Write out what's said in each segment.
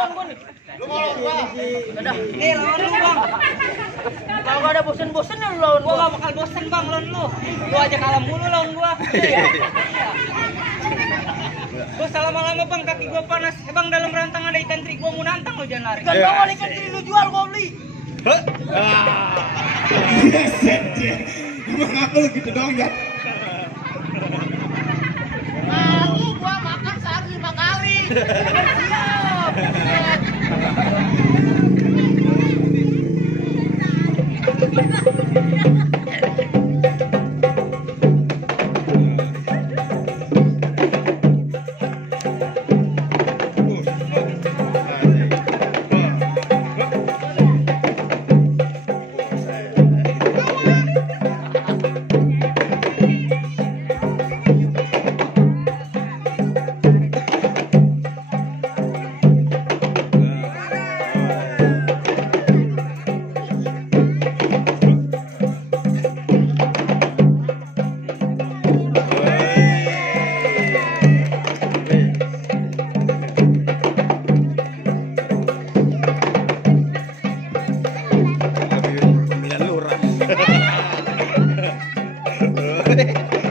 lawan gua nih. Lu mau lawan gua? Udah. Nih lawan lu, Bang. Kalau gak ada bosen-bosennya lu lawan gua. Gua gak bakal bosen, Bang, lawan lu. Gua aja kalah mulu lawan gua. Iya. Gua salah lama Bang, kaki gua panas. Bang, dalam rantang ada ikan teri, gua mau nantang lu jangan lari. Kan bawa ikan teri lu jual, gua beli. Emang aku lu gitu dong ya? Aku gua makan sehari 5 kali.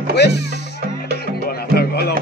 Wes. Golong.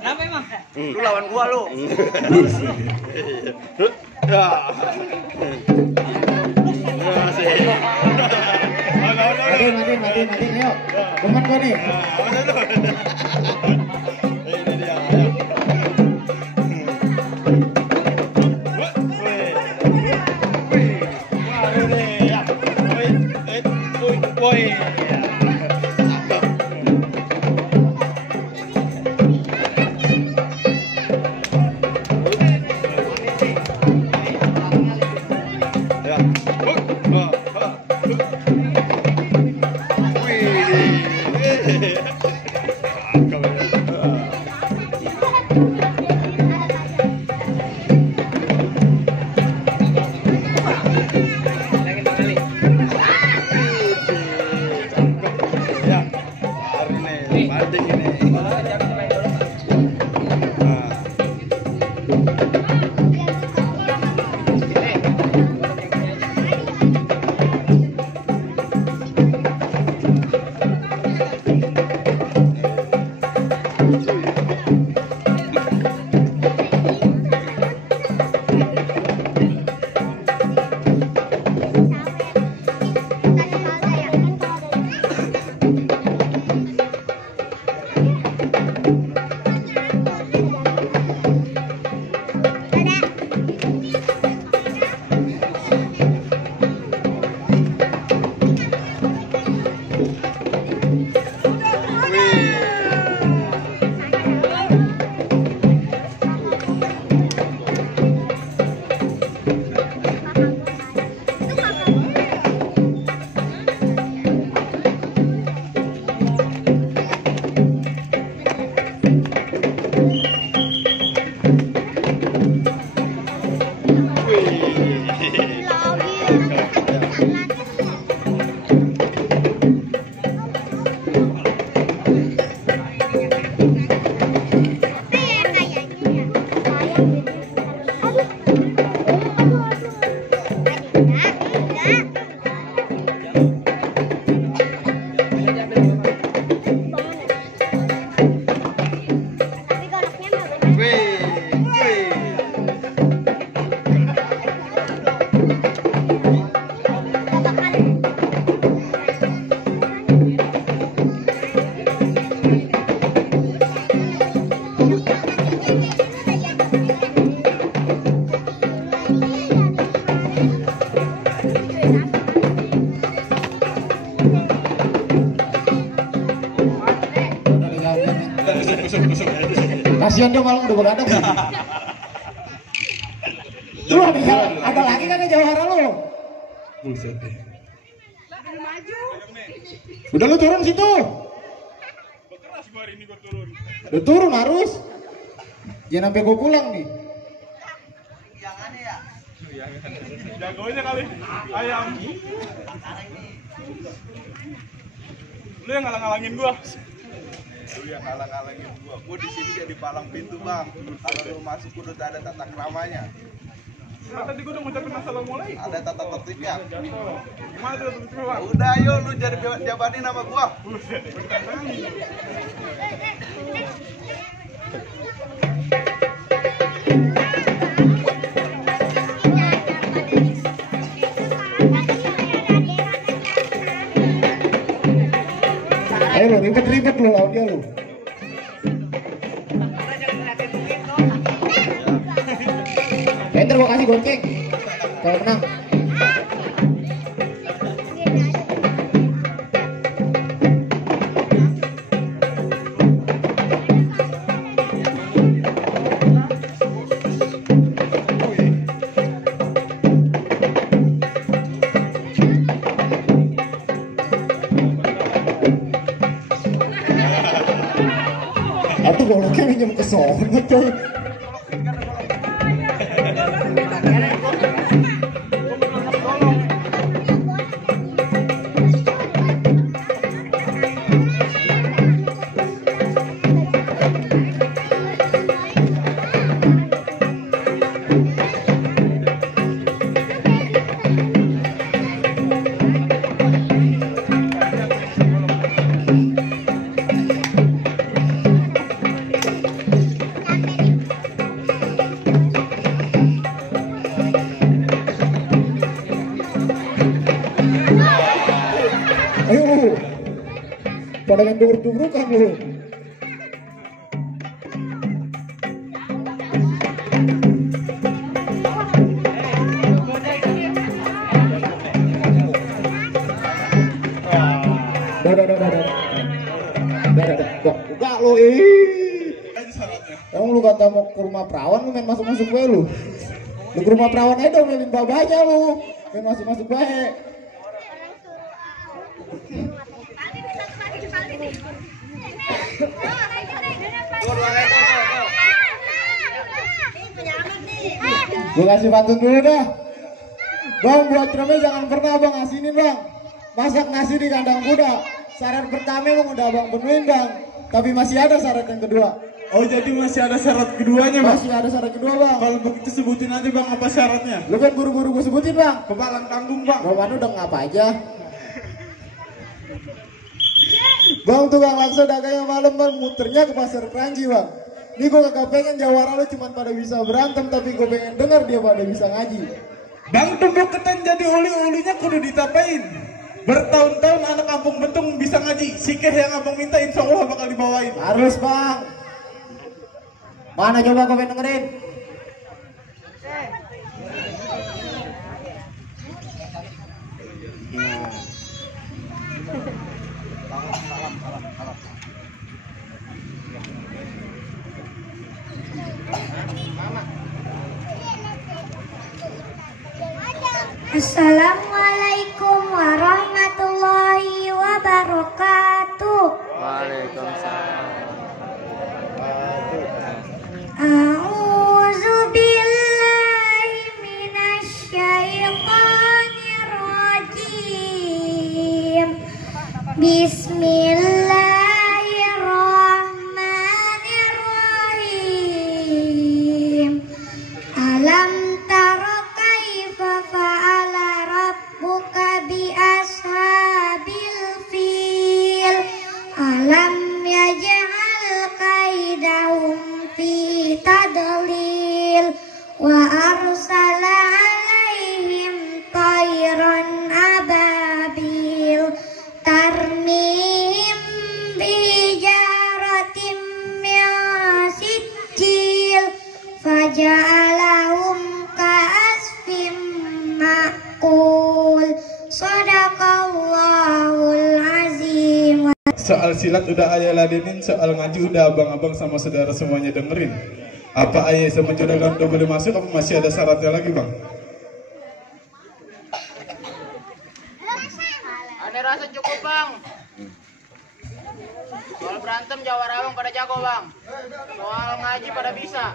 Kenapa emang? Lu lawan gua lu. Matiin, ayo. Teman gua nih. Ini dia. Woi. Kasihan dia malah udah begadang. Lu ada lagi kan jawara lu? Buset deh. Udah lu turun situ. Keras gua hari ini gua turun. Udah turun harus. Jangan sampai gua pulang nih. Jagonya kali ayam. Lu yang ngalang-ngalangin gua. Lu yang ngalang-ngalangin gua di sini jadi palang pintu, Bang. Kalau lu masuk kudu ada tata keramanya. Nah, tadi gua udah ngucapin assalamualaikum. Ada tata tertibnya. Gimana tuh tertibnya, Bang? Udah ayo lu jadi jabanin sama gua. Buset. Ayo lu ribet-ribet lu lawan dia lu. Enter gua kasih goceng. Kalau menang. Atuh goloknya minjem ke sono coy. Ayo, pada main duruk-durukan lu. Enggak lu Emang lu kata mau ke rumah perawan lu main masuk-masuk gue lu. Lu ke rumah perawan aja dong mainin babanya lu. Main masuk-masuk gue. Gue kasih pantun dulu dah. Bang, buat cermin jangan pernah bang ngasinin bang. Masak nasi di kandang kuda. Syarat pertama emang udah abang penuhin bang. Tapi masih ada syarat yang kedua. Oh, jadi masih ada syarat keduanya, Bang? Masih ada syarat kedua bang. Kalau begitu sebutin aja, Bang, apa syaratnya? Lu kan buru-buru gue sebutin bang. Kepalang tanggung, Bang. Bang Manu udah ngapa aja. Bang tukang lakso dagangnya malam bang, muternya ke pasar Kranji bang. Ini gue kagak pengen jawara lu cuman pada bisa berantem, tapi gue pengen denger dia pada bisa ngaji. Bang, tumbuk ketan jadi uli-ulinya kudu ditapain. Bertahun-tahun anak kampung Bentung bisa ngaji. Sikeh yang abang minta insya Allah bakal dibawain. Harus bang. Mana coba gue pengen dengerin. Assalamualaikum warahmatullahi wabarakatuh. Waalaikumsalam. A'udzu billahi minasy syaithanir rajim. Bismillahirrahmanirrahim. Alam tara kaifa fa'ala rabbuka bi ashabil fil. Alam yaj'al kaidahum fi tadlil wa arsala alaihim tayran ababil tarmihim bijaratim min sijil faja'alahum ka'asfim ma'kul. Shadaqallahul azim. soal silat udah ayah ladenin, soal ngaji udah abang-abang sama saudara semuanya dengerin. Apa ayah sama juragan udah boleh masuk, apa masih ada syaratnya lagi bang? Aneh rasa cukup bang. Soal berantem jawara abang pada jago bang. Soal ngaji pada bisa.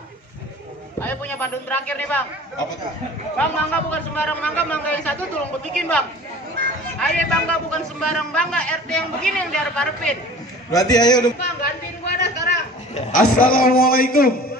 Ayo punya pantun terakhir nih bang. Apakah? Bang, mangga bukan sembarang mangga, mangga yang satu tulung bikin bang. Ayo bangga bukan sembarang bangga, RT yang begini yang diharap-harapin. Berarti ayo udah. Bang, gantiin gua dah sekarang. Assalamualaikum.